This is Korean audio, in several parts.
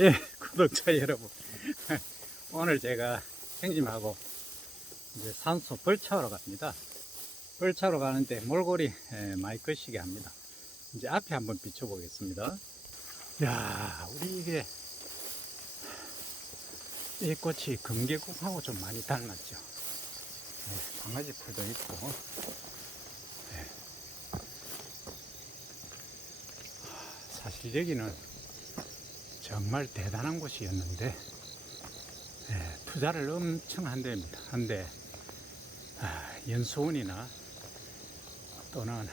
예, 구독자 여러분. 오늘 제가 형님하고 이제 산소 벌차로 갑니다. 벌차로 가는데 몰골이 많이 거시게 합니다. 이제 앞에 한번 비춰보겠습니다. 야, 우리 이 꽃이 금계국하고 좀 많이 닮았죠. 강아지 풀도 있고. 사실 여기는 정말 대단한 곳이었는데 투자를 엄청 한답니다. 한데 연수원이나 또는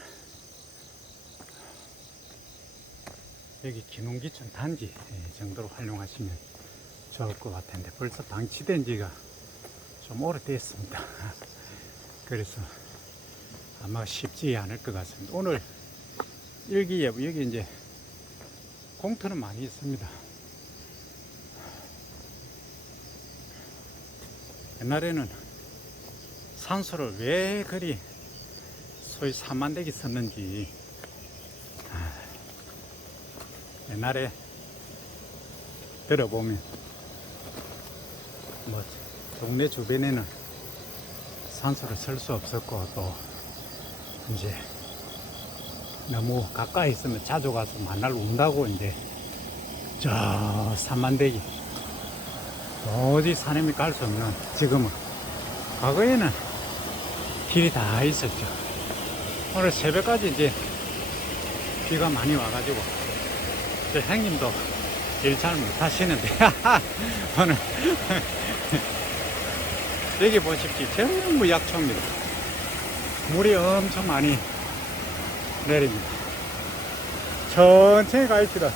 여기 기농기촌 단지 정도로 활용하시면 좋을 것 같은데 벌써 방치된 지가 좀 오래됐습니다. 그래서 아마 쉽지 않을 것 같습니다. 오늘 일기예보 여기 이제 공터는 많이 있습니다. 옛날에는 산소를 왜 그리 소위 산만대기 썼는지 옛날에 들어보면 뭐 동네 주변에는 산소를 쓸 수 없었고 또 이제 너무 가까이 있으면 자주 가서 만날 운다고 이제 저 산만대기 도저히 산에미 갈 수 없는 지금은 과거에는 길이 다 있었죠. 오늘 새벽까지 이제 비가 많이 와가지고 제 형님도 일 잘 못하시는데 오늘 여기 보십시오. 전부 약초입니다. 물이 엄청 많이 내립니다. 천천히 가입시다.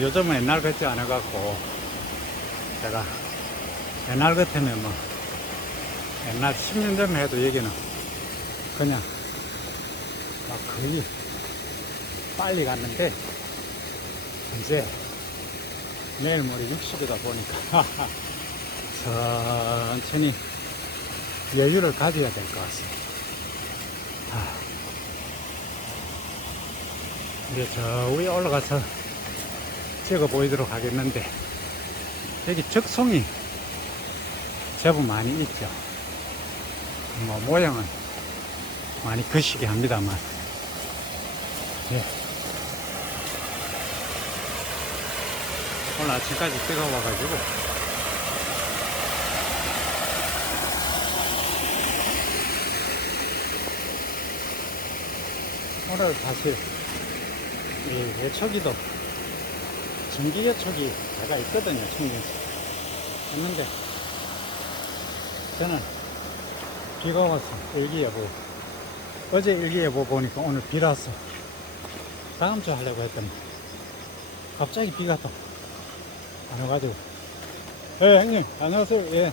요즘은 옛날 같지 않아갖고 제가 옛날 같으면 뭐 옛날 10년 전만 해도 여기는 그냥 막 거의 빨리 갔는데 이제 내일 모레 60이다 보니까 천천히 여유를 가져야 될 것 같습니다. 이제 저 위에 올라가서 찍어 보이도록 하겠는데 여기 적송이 제법 많이 있죠. 뭐 모양은 많이 거시게 합니다만 예. 오늘 아침까지 뜨거워가지고 오늘 사실 이 예초기도 전기 예초기 제가 있거든요. 충전기 있는데 저는 비가 와서 일기예보 어제 일기예보 보니까 오늘 비라서 다음 주 하려고 했더니 갑자기 비가 또 안 와가지고 형님 안녕하세요. 예,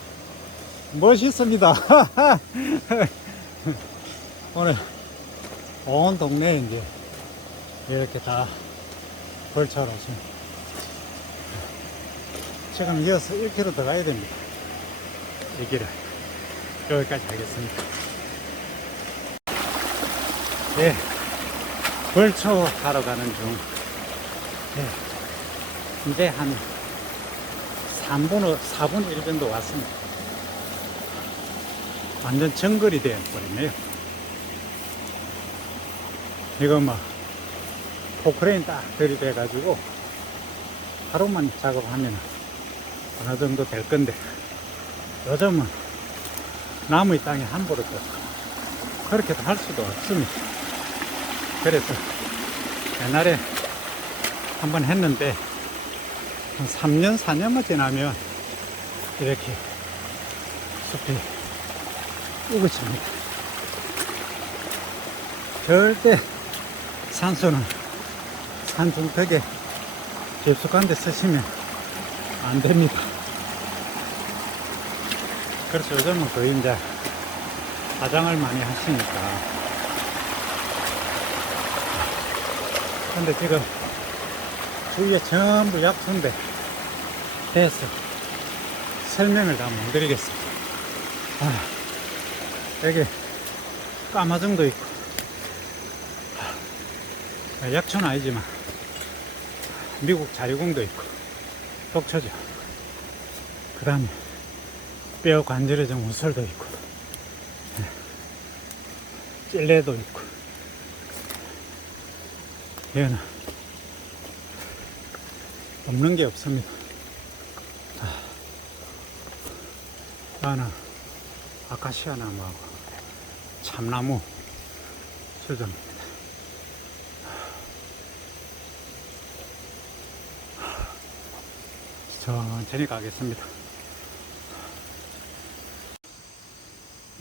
멋있습니다. 오늘 온 동네에 이제 이렇게 다 벌차로 지금 이어서 1km 더 가야 됩니다. 이 길을 여기까지 가겠습니다. 예, 벌초 하러 가는 중. 예, 이제 한 4분 1 정도 왔습니다. 완전 정글이 되어버리네요. 이거 뭐 포크레인 딱 들이대가지고 하루만 작업하면 어느 정도 될 건데 요즘은 나무의 땅에 함부로 또 그렇게도 할 수도 없습니다. 그래서 옛날에 한번 했는데 한 3년 4년만 지나면 이렇게 숲이 우거집니다. 절대 산소는 산중턱에 깊숙한 데 쓰시면 안 됩니다. 그래서 요즘은 거의 이제 화장을 많이 하시니까. 근데 지금 주위에 전부 약초인데 돼서 설명을 다 못 드리겠습니다. 여기 까마정도 있고 약초는 아니지만 미국 자리공도 있고 똑쳐져. 그 다음에 뼈 관절에좀 우설도 있고, 찔레도 있고, 얘는 없는 게 없습니다. 나는 아카시아 나무하고 참나무 수정입니다. 천천히 가겠습니다.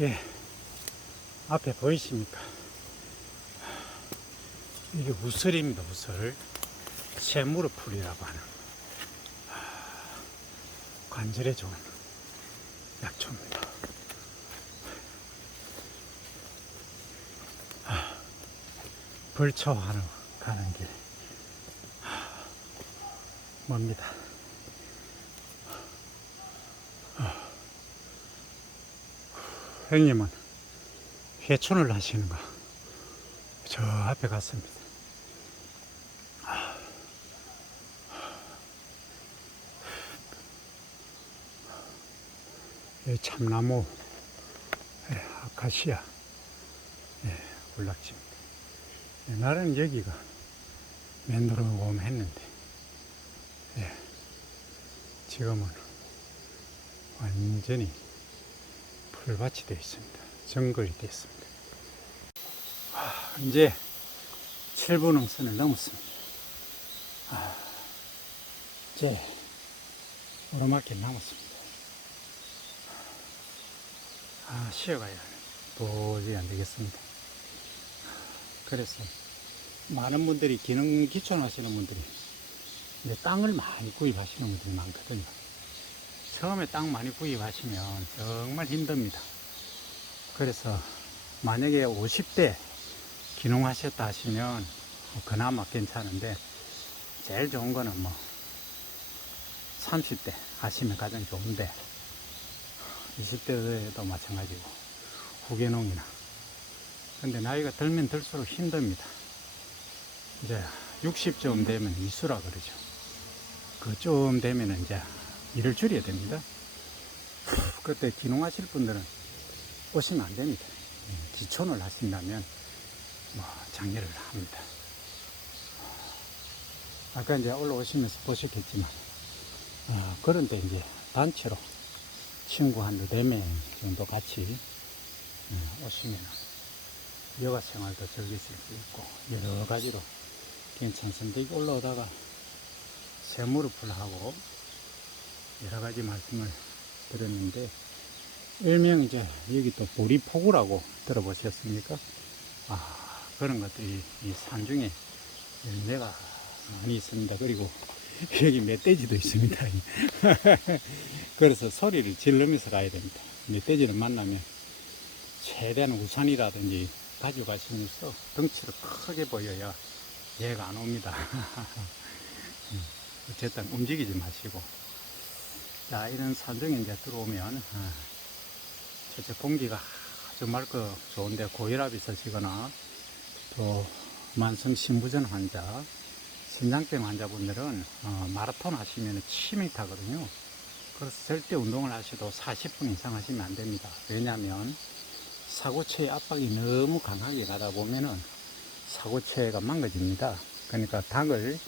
예, 앞에 보이십니까? 이게 우설입니다. 우설. 쇠무릎풀이라고 하는 관절에 좋은 약초입니다. 벌초하러 가는 길 멉니다. 형님은 회춘을 하시는가? 저 앞에 갔습니다. 참나무, 아카시아, 군락지입니다. 옛날에는 여기가 맨드로곰했는데, 지금은 완전히 풀밭이 되어 있습니다. 정글이 되어 있습니다. 이제 7분 능선을 넘었습니다. 이제 오르막길 남았습니다. 쉬어가야 도저히 안 되겠습니다. 그래서 많은 분들이 기능 기촌하시는 분들이 이제 땅을 많이 구입하시는 분들이 많거든요. 처음에 땅 많이 구입하시면 정말 힘듭니다. 그래서 만약에 50대 기농하셨다 하시면 그나마 괜찮은데, 제일 좋은 거는 뭐 30대 하시면 가장 좋은데, 20대도 마찬가지고 후계농이나. 근데 나이가 들면 들수록 힘듭니다. 이제 60쯤 되면 이수라 그러죠. 그쯤 되면 이제 일을 줄여야 됩니다. 그때 기농하실 분들은 오시면 안 됩니다. 기촌을 하신다면 뭐 장려를 합니다. 아까 이제 올라오시면서 보셨겠지만, 그런데 이제 단체로 친구 한 4명 정도 같이 오시면 여가 생활도 즐기실 수 있고 여러 가지로 괜찮습니다. 이거 올라오다가 쇠무릎풀하고 여러 가지 말씀을 드렸는데, 일명 이제 여기 또 보리포구라고 들어보셨습니까? 그런 것들이 이 산중에 열매가 많이 있습니다. 그리고 여기 멧돼지도 있습니다. 그래서 소리를 지르면서 가야 됩니다. 멧돼지를 만나면 최대한 우산이라든지 가져가시면서 덩치를 크게 보여야 얘가 안 옵니다. 어쨌든 움직이지 마시고. 자, 이런 산중에 이제 들어오면 첫째 공기가 아주 맑고 좋은데, 고혈압 있으시거나 또 만성 신부전 환자, 심장병 환자분들은 마라톤 하시면 치명이 타거든요. 그래서 절대 운동을 하셔도 40분 이상 하시면 안 됩니다. 왜냐하면 사고체의 압박이 너무 강하게 가다 보면은 사고체가 망가집니다. 그러니까 닭을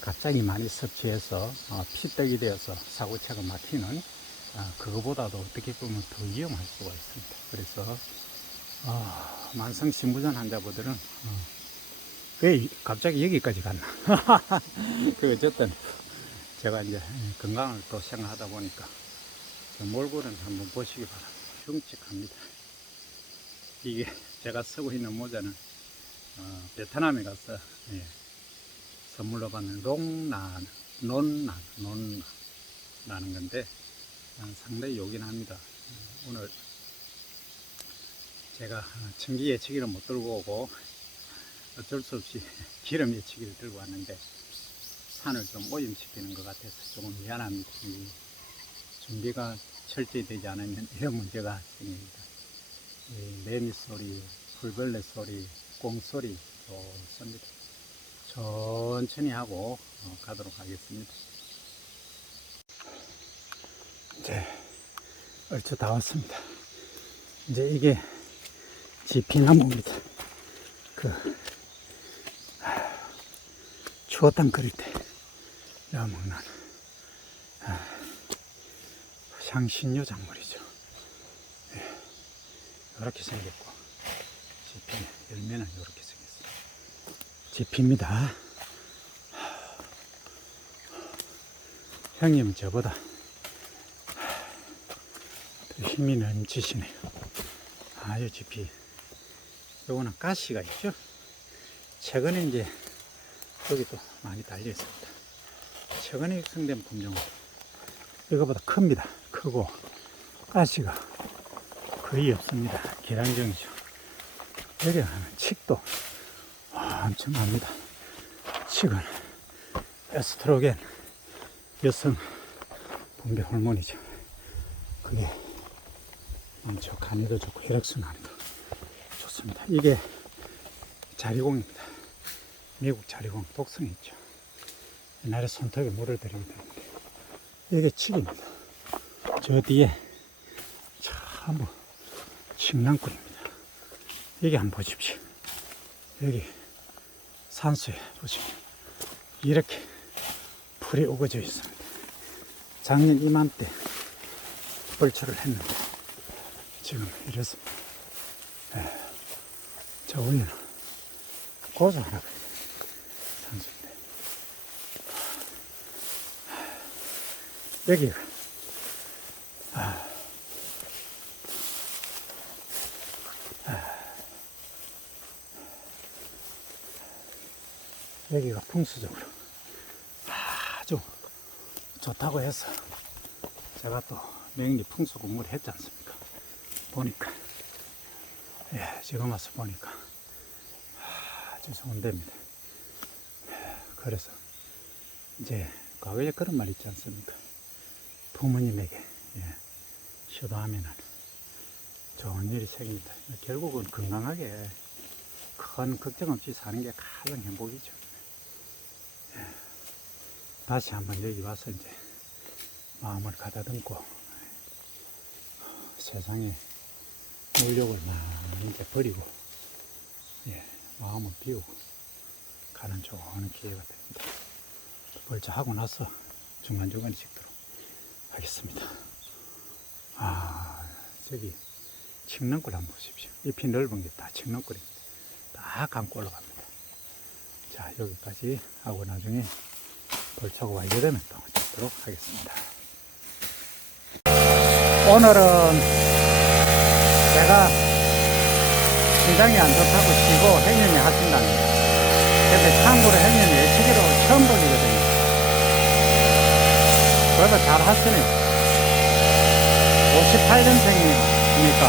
갑자기 많이 섭취해서 피떡이 되어서 사고체가 막히는, 그거보다도 어떻게 보면 더 위험할 수가 있습니다. 그래서 만성 신부전 환자분들은 왜 갑자기 여기까지 갔나? 어쨌든 제가 이제 건강을 또 생각하다 보니까 몰골은 한번 보시기 바랍니다. 흉측합니다. 이게 제가 쓰고 있는 모자는 베트남에 가서 선물로 받는 논나라는 건데, 상당히 요긴합니다. 오늘 제가 청기 예치기를 못 들고 오고 어쩔 수 없이 기름 예치기를 들고 왔는데, 산을 좀 오염시키는 것 같아서 조금 미안합니다. 준비가 철저히 되지 않으면 이런 문제가 생깁니다. 매미 소리, 풀벌레 소리, 꽁 소리 좋습니다. 천천히 하고 가도록 하겠습니다. 이제 얼추 다 왔습니다. 이제 이게 지피나무입니다. 추어탕 끓일 때 내가 먹는 향신료 작물이죠. 예, 이렇게 생겼고 지피 열매는 이렇게 생겼어요. 지피입니다. 형님은 저보다 더 힘이 넘치시네요. 이 지피 요거는 가시가 있죠. 최근에 이제 여기도 많이 달려 있습니다. 최근에 육성된 품종은 이거보다 큽니다. 크고 가시가 거의 없습니다. 계량종이죠. 여기 가면 칡도 엄청납니다. 칡은 에스트로겐 여성 분비 호르몬이죠. 그게 많죠. 간에도 좋고 혈액순환에도 좋습니다. 이게 자리공입니다. 미국 자리공 독성이 있죠. 옛날에 손톱에 물을 들이게 되는데 이게 칡입니다. 저 뒤에 전부 칡낭꿀입니다. 여기 한번 보십시오. 여기 산소에 보시면 이렇게 풀이 우거져 있습니다. 작년 이맘때 벌초를 했는데 지금 이렇습니다. 저 위에는 고소 하나 산소인데 여기가 여기가 풍수적으로 아주 좋다고 해서 제가 또 맹리 풍수 공부를 했지 않습니까? 보니까 지금 와서 보니까 아주 좋은 데입니다. 그래서 이제 과거에 그런 말 있지 않습니까? 부모님에게 효도하면은 좋은 일이 생깁니다. 결국은 건강하게 큰 걱정 없이 사는 게 가장 행복이죠. 다시 한번 여기 와서 이제 마음을 가다듬고 세상에 물욕을 많이 이제 버리고 마음을 비우고 가는 좋은 기회가 됩니다. 벌써 하고 나서 중간중간에 찍도록 하겠습니다. 저기 칡낭꿀 한번 보십시오. 잎이 넓은 게 다 칡낭꿀입니다. 다 감고 올라갑니다. 자, 여기까지 하고 나중에 벌초가 완료되면 또 찍도록 하겠습니다. 오늘은 제가 심장이 안 좋다고 치고 형님이 하신답니다. 근데 참고로 형님이 예측으로 처음 보시거든요. 그래도 잘 하시네요. 58년생이니까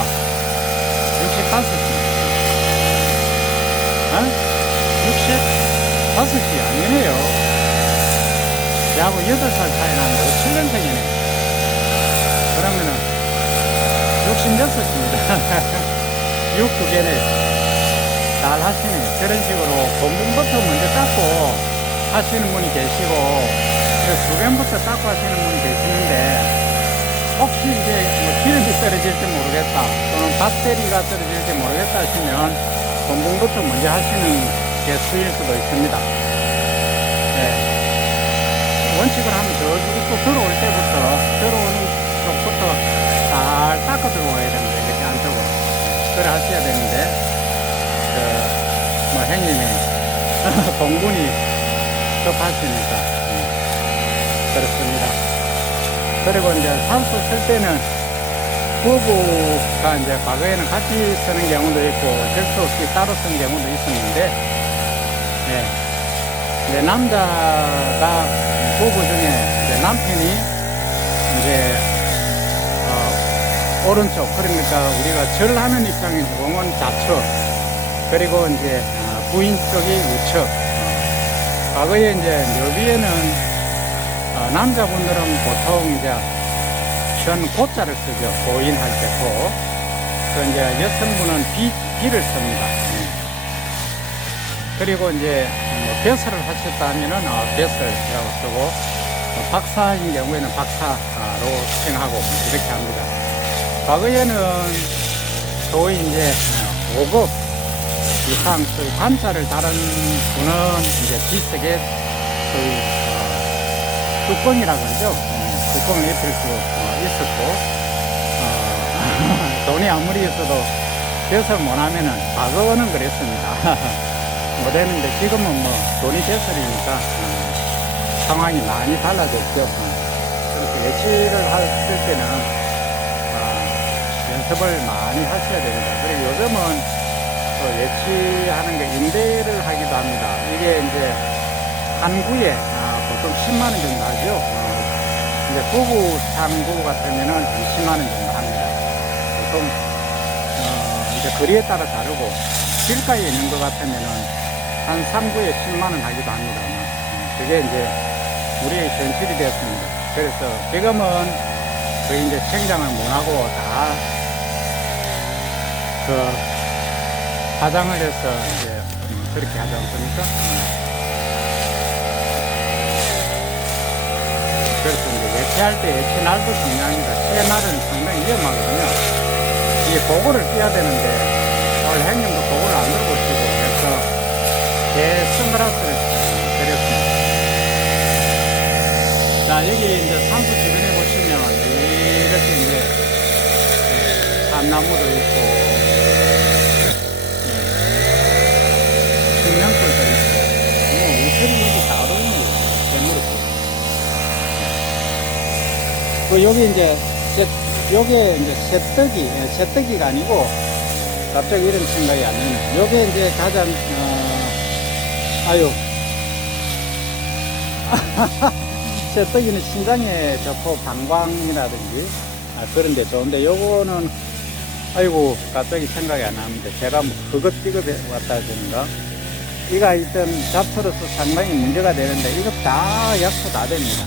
65시. 65시 아니네요. 저하고 8살 차이 나는데 57년생이네. 그러면은 66입니다. 6 2개네. 잘 하시네. 저런 식으로 본분부터 먼저 닦고 하시는 분이 계시고, 주변부터 닦고 하시는 분이 계시는데, 혹시 이제 뭐 기름이 떨어질지 모르겠다, 또는 배터리가 떨어질지 모르겠다 하시면, 본분부터 먼저 하시는 게 수일 수도 있습니다. 원칙을 하면 저기부터 들어올 때부터, 들어오는 쪽부터 잘 닦아 들고 와야 됩니다. 이렇게 안쪽으로. 그래 하셔야 되는데, 형님이 공군이 급하시니까 그렇습니다. 그리고 이제 산소 쓸 때는 부부가 이제 과거에는 같이 쓰는 경우도 있고 별수 없이 따로 쓰는 경우도 있었는데, 이제 남자가 부부 중에 이제 남편이 이제 오른쪽, 그러니까 우리가 절하는 입장인 경우는 좌측, 그리고 이제 부인 쪽이 우측. 과거에 이제 묘비에는 남자분들은 보통 이제 현 고자를 쓰죠. 고인할 때 고. 그 이제 여성분은 비를 씁니다. 그리고 이제 벼슬을 하셨다 하면은 벼슬이라고 쓰고, 박사인 경우에는 박사로 수행하고 이렇게 합니다. 과거에는 소위 이제 5급 이상 소위 관찰을 다른 분은 이제 뒷석에 소위 뚜껑이라고 그러죠. 뚜껑을 입힐 수 있었고 돈이 아무리 있어도 대설 못하면은 과거는 그랬습니다. 못했는데 지금은 뭐 돈이 대설이니까 상황이 많이 달라졌죠. 그래서 예치를 할 때는 연습을 많이 하셔야 됩니다. 그리고 요즘은 또 예치하는 게 임대를 하기도 합니다. 이게 이제 한 구에 보통 10만 원 정도 하죠. 이제 부부 상구 같으면은 20만 원 정도 합니다. 보통 이제 거리에 따라 다르고 길가에 있는 것 같으면은 한 3구에 10만 원 하기도 합니다. 그게 이제 우리의 현실이 되었습니다. 그래서 지금은 거의 이제 생장을 못하고 다 화장을 해서 이제 그렇게 하지 않습니까? 그래서 이제 예치할 때 예치 날도 중요합니다. 새 날은 상당히 위험하거든요. 이게 보고를 띄어야 되는데 오늘 형님도 보고를 안 들고 오시고 그래서 제 선글라스를 드렸습니다. 자, 여기 이제 산수 주변에 보시면 이렇게 이제 참나무도 있고 식명골도 있고 뭐 우설이 여기 다 어울리는 거예요. 그 여기 이제 요게 이제 새떡이가 아니고 갑자기 이런 생각이 안 나네. 요게 이제 가장 새떡이는 신장에 좋고 방광이라든지 그런데 좋은데 요거는 아이고 갑자기 생각이 안 나는데 제가 뭐 그것 왔다 하는가 이거 하여튼 잡초로서 상당히 문제가 되는데 이거 다 약초 다 됩니다.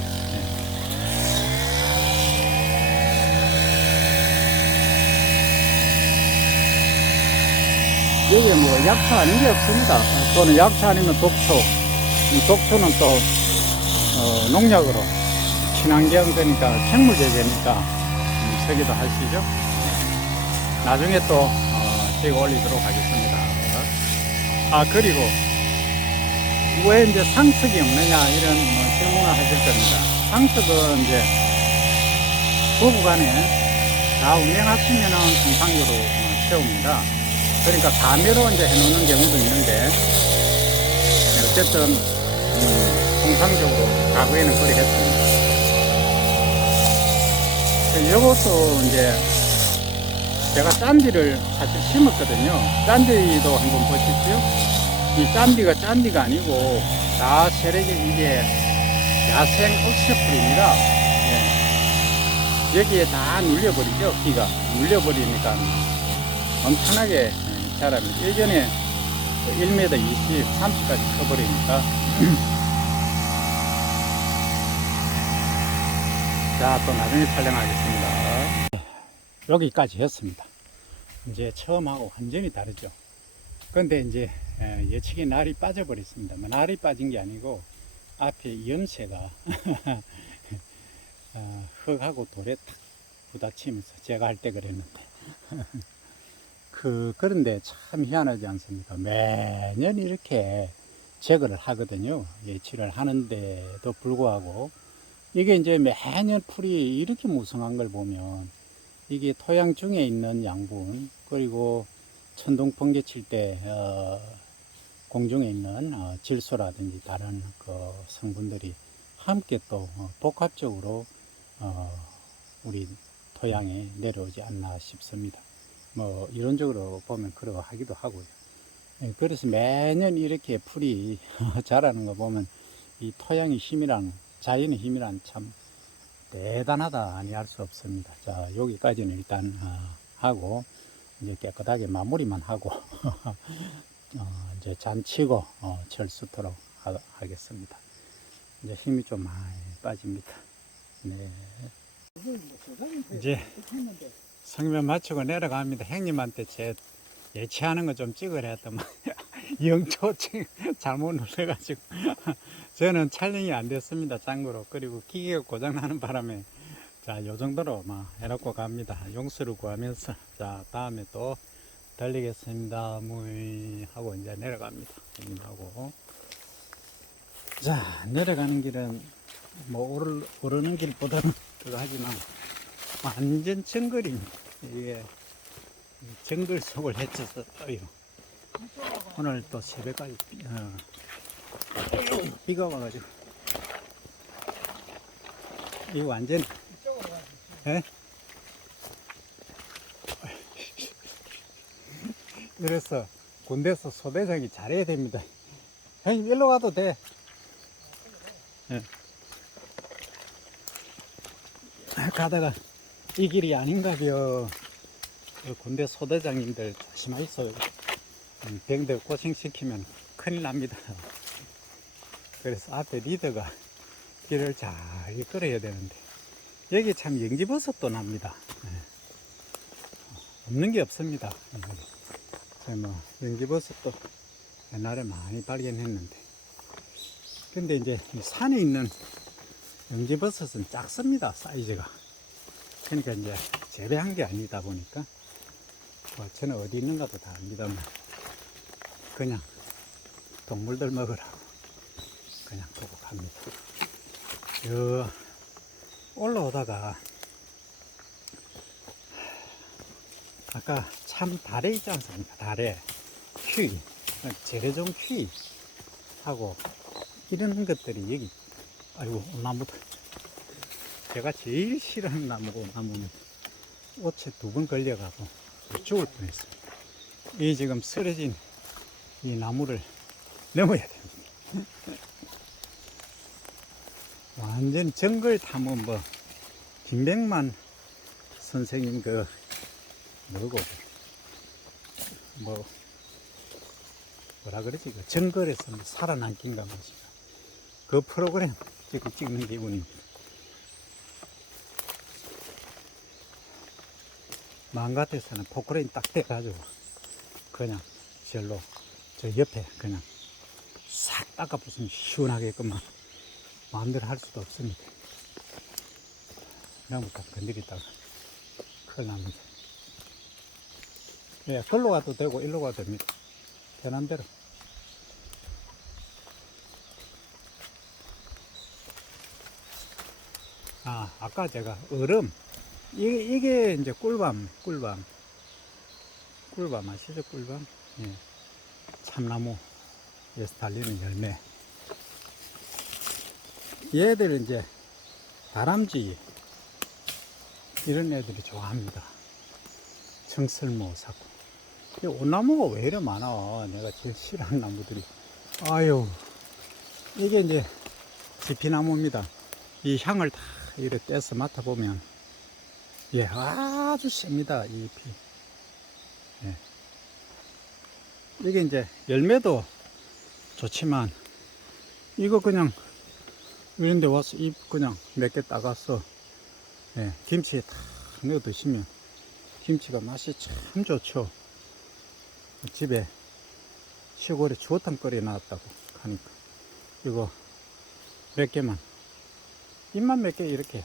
여기에 뭐 약초 아닌 게 없습니다. 또는 약초 아니면 독초. 독초는 또 농약으로 친환경 그러니까 생물 제재니까 쓰기도 하시죠. 나중에 또 찍어 올리도록 하겠습니다. 그리고 왜 이제 상석이 없느냐 이런 질문을 하실 겁니다. 상석은 이제 부부간에 다 운행하시면은 통상적으로 채웁니다. 그러니까 가매로 이제 해놓는 경우도 있는데 어쨌든 통상적으로 과거에는 그렇게 했습니다. 이것도 이제 제가 짠디를 사실 심었거든요. 짠디도 한번 보십시오. 이 짠디가 짠디가 아니고 다 세력이 이게 야생 억새풀입니다. 예. 여기에 다 눌려버리죠. 비가 눌려버리니까 엄청나게 자랍니다. 예전에 1m 20, 30까지 커버리니까. 자, 또 나중에 촬영하겠습니다. 여기까지 했습니다. 이제 처음하고 완전히 다르죠. 근데 이제 예측에 날이 빠져버렸습니다. 날이 빠진 게 아니고 앞에 염새가 흙하고 돌에 탁 부딪히면서 제가 할 때 그랬는데 그런데 참 희한하지 않습니까? 매년 이렇게 제거를 하거든요. 예치를 하는데도 불구하고 이게 이제 매년 풀이 이렇게 무성한 걸 보면 이게 토양 중에 있는 양분 그리고 천둥번개 칠 때 공중에 있는 질소라든지 다른 그 성분들이 함께 또 복합적으로 우리 토양에 내려오지 않나 싶습니다. 뭐 이론적으로 보면 그러하기도 하고요. 그래서 매년 이렇게 풀이 자라는 거 보면 이 토양의 힘이란 자연의 힘이란 참 대단하다 아니할 수 없습니다. 자, 여기까지는 일단 하고 이제 깨끗하게 마무리만 하고 이제 잔치고 철수토록 하겠습니다. 이제 힘이 좀 많이 빠집니다. 네. 이제 성면 마치고 내려갑니다. 형님한테 제 예치하는 거 좀 찍으라 했더만 영초 잘못 눌러가지고 저는 촬영이 안 됐습니다. 짱구로. 그리고 기계가 고장나는 바람에 자, 요 정도로 막 해놓고 갑니다. 용수를 구하면서 자, 다음에 또 달리겠습니다. 무이 하고 이제 내려갑니다. 하고 자, 내려가는 길은 뭐 오르는 길보다는 그거 하지만 완전 정글입니다. 이게 정글 속을 헤쳐서 오늘 또 새벽까지 비가 와가지고 이 완전 예? 이래서 군대에서 소대장이 잘해야 됩니다. 형님 일로 가도 돼. 예. 가다가 이 길이 아닌가벼. 군대 소대장님들 조심하세요. 병들 고생시키면 큰일 납니다. 그래서 앞에 리더가 길을 잘 이끌어야 되는데 여기 참 영지버섯도 납니다. 없는 게 없습니다. 뭐 영지버섯도 옛날에 많이 발견했는데 근데 이제 산에 있는 영지버섯은 작습니다. 사이즈가. 그러니까 이제 재배한 게 아니다 보니까 뭐 저는 어디 있는가도 다 압니다만 그냥 동물들 먹으라고 그냥 두고 갑니다. 올라오다가 아까 참 다래 있지 않습니까? 다래, 퀴, 재래종 퀴 하고 이런 것들이 여기 아이고 나무들 제가 제일 싫어하는 나무는 옷에 2번 걸려가고 죽을 뻔했어요. 이 지금 쓰러진 이 나무를 넘어야 됩니다. 완전 정글 탐험 뭐 김백만 선생님 그 뭐고 뭐라 그러지 그 정글에서 뭐 살아남긴가 뭐지 그 프로그램 지금 찍는 기분입니다. 마음 같아서는 포크레인 딱 대가지고 그냥 절로 저 옆에 그냥 싹 닦아 부수면 시원하게끔만 마음대로 할 수도 없습니다. 그냥부터 건드리다가 큰일 납니다. 예, 걸로 가도 되고 일로 가도 됩니다. 편한 대로. 아까 제가 얼음 이게 이제 꿀밤 아시죠? 꿀밤. 예. 참나무에서 달리는 열매. 얘들 이제 다람쥐 이런 애들이 좋아합니다. 청설모 사고. 이 온나무가 왜 이래 많아? 내가 제일 싫어하는 나무들이. 아유, 이게 이제 지피나무입니다. 이 향을 다 이렇게 떼서 맡아보면, 예, 아주 셉니다. 이 잎이. 예. 이게 이제 열매도 좋지만, 이거 그냥 이런 데 와서 잎 그냥 몇 개 따가서, 예, 김치에 다 넣어 드시면, 김치가 맛이 참 좋죠. 집에 시골에 주어탕 끓여 놨다고 하니까 이거 몇 개만 잎만 몇 개 이렇게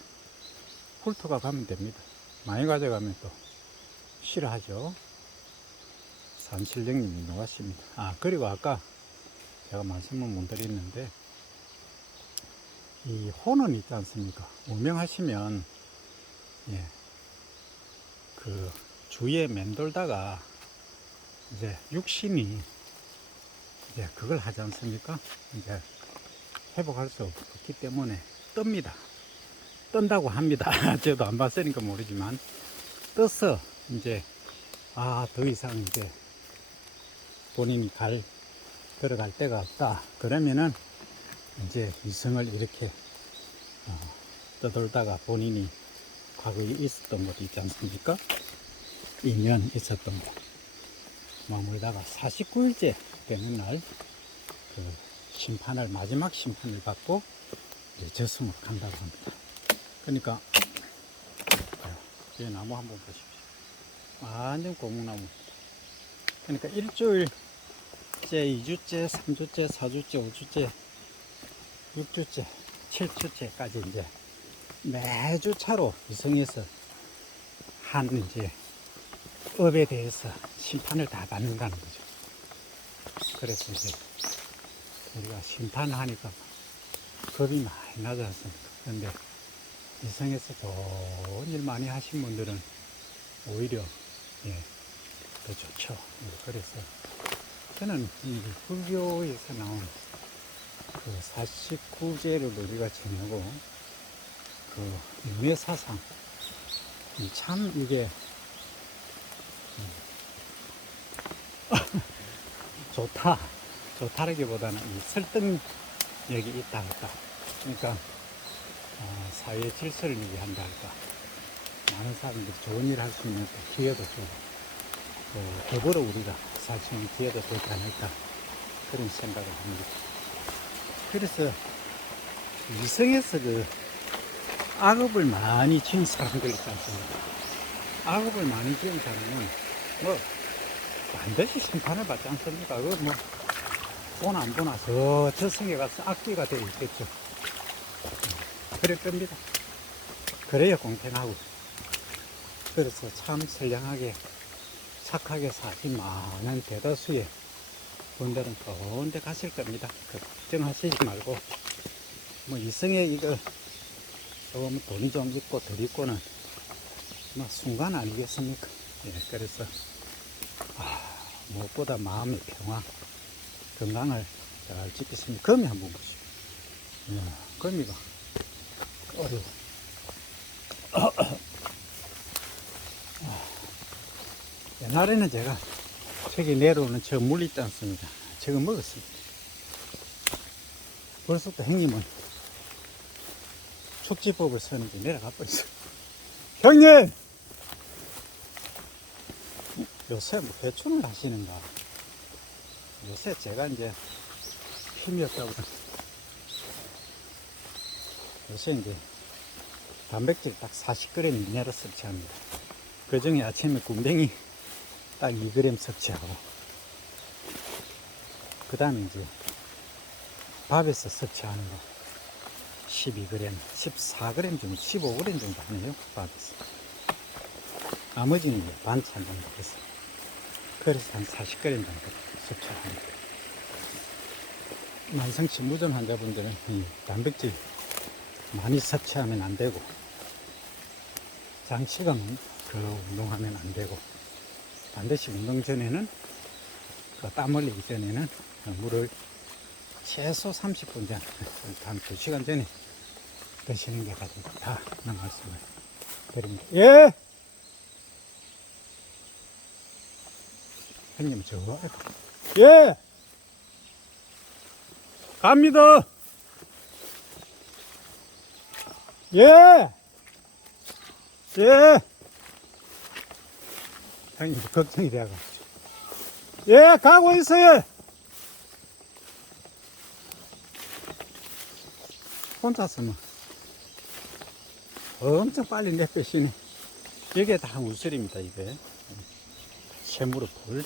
훑어가 가면 됩니다. 많이 가져가면 또 싫어하죠. 산신령님이 노하십니다. 그리고 아까 제가 말씀을 못 드렸는데 이 호는 있지 않습니까? 우명하시면 예, 그 주위에 맴돌다가 이제 육신이 이제 그걸 하지 않습니까? 이제 회복할 수 없기 때문에 뜹니다. 뜬다고 합니다. 저도 안 봤으니까 모르지만 떠서 이제 더 이상 이제 본인이 들어갈 데가 없다. 그러면은 이제 이성을 이렇게 떠돌다가 본인이 과거에 있었던 곳 있지 않습니까? 2년 있었던 곳 머물다가 49일째 되는 날 그 마지막 심판을 받고 이제 저승으로 간다고 합니다. 그러니까 이 나무 한번 보십시오. 완전 고목나무. 그러니까 일주일 1주째, 2주째, 3주째, 4주째, 5주째, 6주째, 7주째까지 이제 매주 차로 위성에서 한 이제 업에 대해서 심판을 다 받는다는 거죠. 그래서 이제 우리가 심판하니까 겁이 많이 나지 않습니까? 그런데 위성에서 좋은 일 많이 하신 분들은 오히려 더 좋죠. 그래서 저는 이 불교에서 나온 그 49제를 우리가 지내고 그 유매사상 참 이게 좋다라기보다는 이 설득력이 있다 할까. 그러니까 사회 질서를 유지한다 할까. 많은 사람들이 좋은 일 할 수 있는 기회도 주고 더불어 우리가 살 수 있는 기회도 되지 않을까 그런 생각을 합니다. 그래서 위성에서 그 악업을 많이 지은 사람들 있지 않습니까? 악업을 많이 지은 사람은 뭐 반드시 심판을 받지 않습니까? 그거 뭐 보나 안 보나 저 성에 가서 악귀가 되어 있겠죠. 그럴 겁니다. 그래야 공평하고. 그래서 참 선량하게 착하게 사신 많은 대다수의 분들은 좋은 데 가실 겁니다. 걱정하시지 말고 뭐 이성에 이거 조금 돈이 좀 있고 덜 있고는 뭐 순간 아니겠습니까? 그래서 무엇보다 마음의 평화 건강을 잘 지키시면 거미 한번 보시오. 거미가 어려워. 옛날에는 제가 저기 내려오는 저 물 있지 않습니까? 저거 먹었습니다. 벌써부터 형님은 축지법을 쓰는데 내려가 버렸어요. 형님! 요새 뭐 배추를 하시는가? 요새 제가 이제 힘이 없다고 요새 이제 단백질 딱 40g 이내로 섭취합니다. 그 중에 아침에 군뱅이 딱 2g 섭취하고, 그 다음에 이제 밥에서 섭취하는 거 12g, 14g 정도, 15g 정도 하네요. 밥에서. 나머지는 이제 반찬 정도 해서. 그래서 한 40g 정도 섭취합니다. 만성치 무전 환자분들은 이 단백질 많이 섭취하면 안 되고, 장시간 운동하면 안 되고, 반드시 운동 전에는, 땀 흘리기 전에는 물을 최소 30분 전, 한 2시간 전에 드시는 게 가장 좋다는 말씀을 드립니다. 예! 형님, 예! 갑니다! 예! 예! 형님, 걱정이 돼가. 예, 가고 있어요! 혼자서는 엄청 빨리 내빼시네. 이게 다 우슬입니다, 이게. 쇠무릎 불.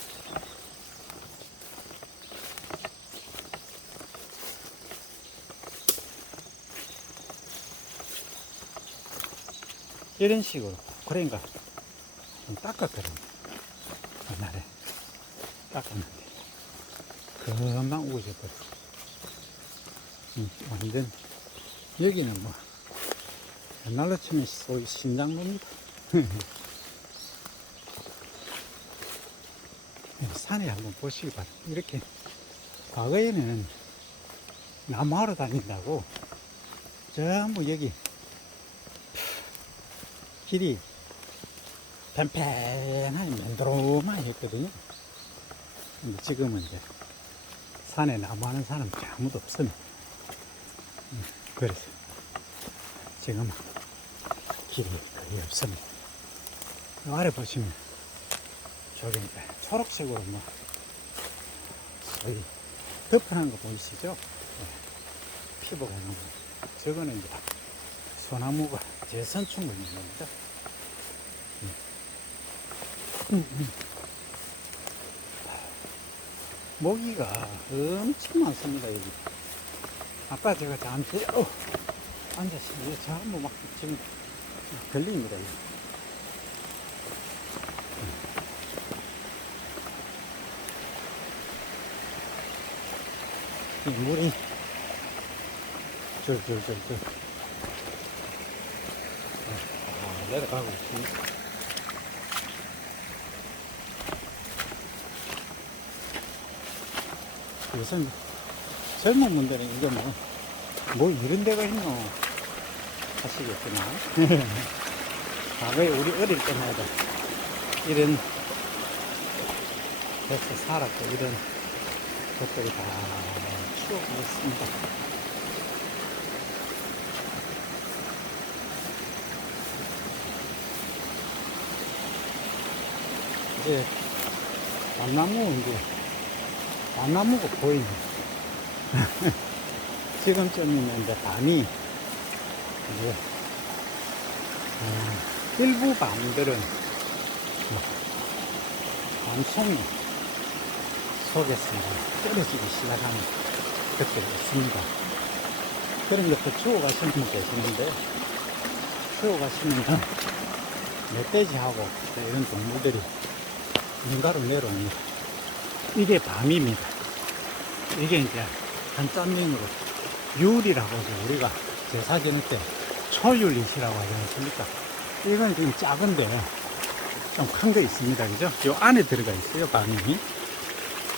이런 식으로. 그러니까 좀 닦았거든요. 옛날에 닦았는데 금방 우겨져버려. 완전 여기는 뭐 옛날로 치면 소위 신장로입니다. 산에 한번 보시기 바랍니다. 이렇게 과거에는 나무하러 다닌다고 전부 여기 길이 팽팽하니 맨드로만 했거든요. 근데 지금은 이제 산에 나무하는 사람이 아무도 없습니다. 그래서 지금은 길이 거의 없습니다. 아래 보시면 저기 이제 초록색으로 뭐 소위 덮어놓은 거 보이시죠? 피부가 있는 거. 저거는 이제 소나무가 재선충을 있는 겁니다. 모기가 엄청 많습니다, 여기. 아까 제가 잠시, 앉았어요. 전부 막 지금 걸립니다, 여기. 이 물이, 내려가고 있습니다. 요즘 젊은 분들은 이게 뭐 이런 데가 있노 하시겠지만 과거에 우리 어릴 때만 해도 이런 데서 살았고 이런 것들이 다 추억이 있습니다. 이제 밤나무가 보이네. 지금쯤이면 이제 밤이 이제 일부 밤들은 밤송이 속에서 떨어지기 시작하는 것들이 있습니다. 그런 것도 주워 가시는 분 계시는데, 주워 가시면 멧돼지하고 이런 동물들이 민가로 내려옵니다. 이게 밤입니다. 이게 이제 한짠명으로 율이라고 하죠. 우리가 제사 지낼 때 초율이시라고 하지 않습니까? 이건 지금 작은데 좀 큰 거 있습니다. 그죠? 요 안에 들어가 있어요. 밤이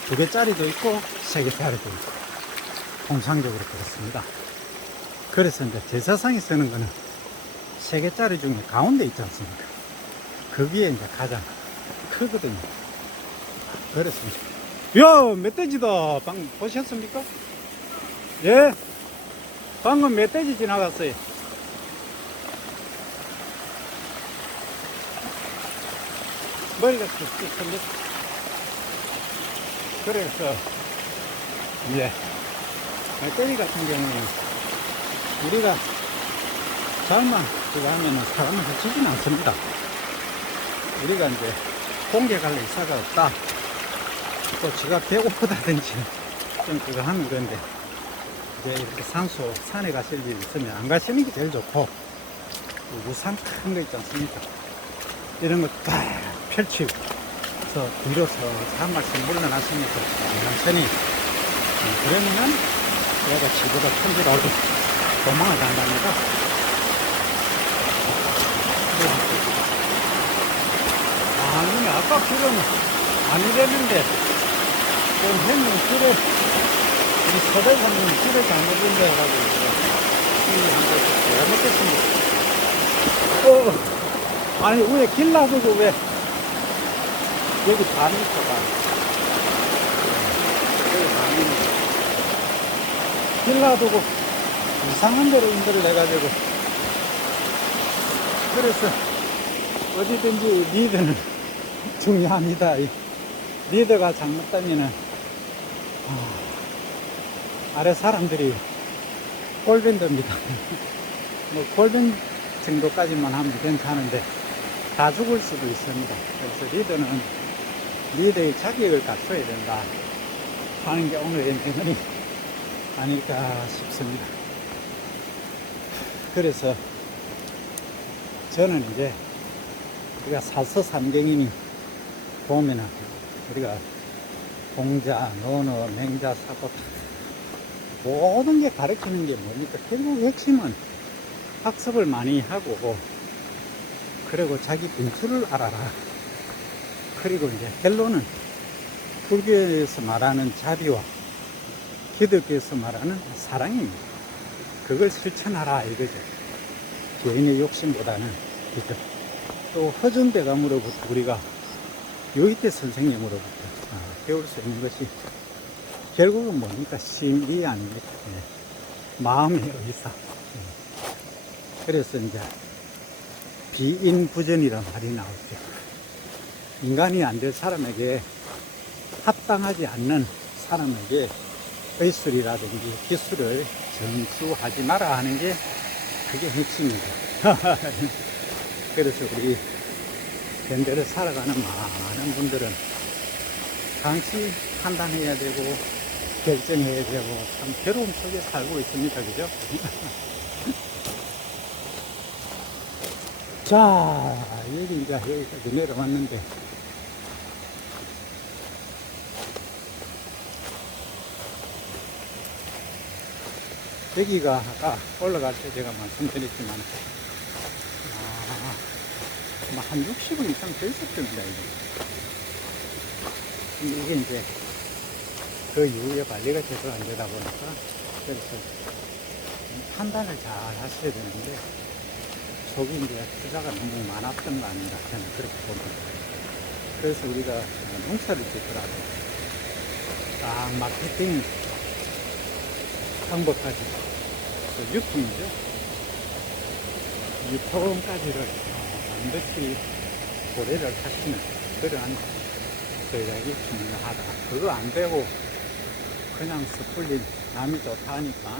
2개짜리도 있고 3개짜리도 있고 통상적으로 그렇습니다. 그래서 이제 제사상에 쓰는 거는 3개짜리 중에 가운데 있지 않습니까? 거기에 이제 가장 크거든요. 그렇습니다. 야, 멧돼지다. 방금 보셨습니까? 예? 방금 멧돼지 지나갔어요. 머리가 툭툭 큰데. 그래서, 예. 멧돼지 같은 경우는 우리가 잘만 그거 하면은 사람을 해치지는 않습니다. 우리가 이제 공격할 의사가 없다. 또 지가 배고프다든지 좀 그거 하는 건데, 이제 이렇게 산에 가실 일 있으면 안 가시는 게 제일 좋고, 우산 큰 거 있지 않습니까? 이런 거 딱 펼치고, 그래서 뒤로서 한 발씩 물러나시면서 천천히, 그러면은 얘가 지보다 큰지라도 도망을 간답니다. 아니, 아까 길은 아니랬는데, 지금 형님 길에, 우리 서대사님 길을 잘못 준다 해가지고, 잘못했습니다. 아니, 왜 길 놔두고 왜, 여기 밤이 있어, 밤. 여기 밤이 있어. 길 놔두고, 이상한 데로 인도를 내가지고, 그래서, 어디든지 리더는 중요합니다. 리더가 잘못되면은 아래 사람들이 꼴변됩니다. 뭐 꼴변 정도까지만 하면 괜찮은데 다 죽을 수도 있습니다. 그래서 리더는 리더의 자격을 갖춰야 된다 하는 게 오늘의 메모리 아닐까 싶습니다. 그래서 저는 이제 우리가 사서삼경이니 보면은 우리가 공자, 논어, 맹자, 사고 모든 게 가르치는 게 뭡니까? 결국 핵심은 학습을 많이 하고 그리고 자기 분수를 알아라. 그리고 이제 결론은 불교에서 말하는 자비와 기독교에서 말하는 사랑입니다. 그걸 실천하라 이거죠. 개인의 욕심보다는 그죠. 또 허준대감으로부터 우리가 요이태 선생님으로부터 배울 수 있는 것이 결국은 뭡니까? 심리 아닙니까? 네. 마음의 의사. 네. 그래서 이제 비인부전이란 말이 나오죠. 인간이 안 될 사람에게 합당하지 않는 사람에게 의술이라든지 기술을 전수하지 마라 하는 게 그게 핵심이죠. 그래서 우리 현대를 살아가는 많은 분들은 당시 판단해야 되고 결정해야 되고 참 괴로움 속에 살고 있습니다. 그죠? 자, 여기 이제 여기까지 내려왔는데 여기가 아까 올라갈 때 제가 말씀드렸지만 한 60분 이상 더 있을 겁니다. 근데 이게 이제 그 이후에 관리가 제대로 안 되다 보니까 그래서 판단을 잘 하셔야 되는데 속이 이제 투자가 너무 많았던 거 아닌가 저는 그렇게 봅니다. 그래서 우리가 농사를 짓더라도 딱 마케팅 방법까지 또 유통이죠. 유통까지를 반드시 고려를 하시는 그러한 전략이 중요하다. 그거 안 되고 그냥 섣불리 남이 좋다 하니까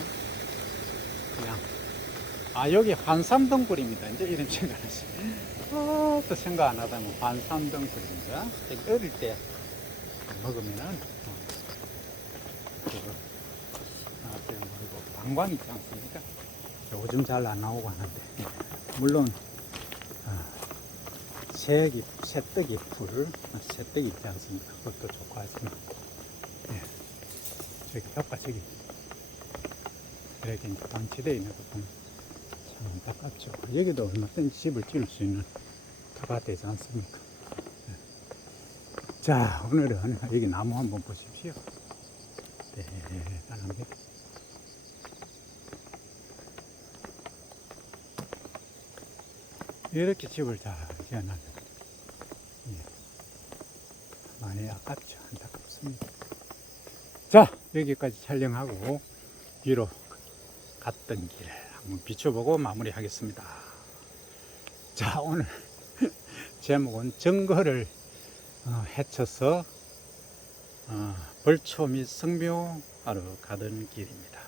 그냥 여기 환삼덩굴입니다. 이제 이런 생각하시. 또 생각 안 하다면 환삼덩굴입니다. 어릴 때 먹으면은 그거 뭐 방광 있지 않습니까? 요즘 잘 안 나오고 하는데 물론 새떡이 풀, 새떡이 있지 않습니까? 그것도 좋고 하지만 저기 벽과 저기 이렇게 방치되어 있는 거 보면 참 안타깝죠. 여기도 얼마든지 집을 지을 수 있는 터가 되지 않습니까? 자, 오늘은 여기 나무 한번 보십시오. 대단합니다. 이렇게 집을 잘 지어놨는 많이 아깝죠. 안타깝습니다. 자, 여기까지 촬영하고 위로 갔던 길 한번 비춰보고 마무리하겠습니다. 자, 오늘 제목은 정거를 헤쳐서 벌초 및 성묘하러 가던 길입니다.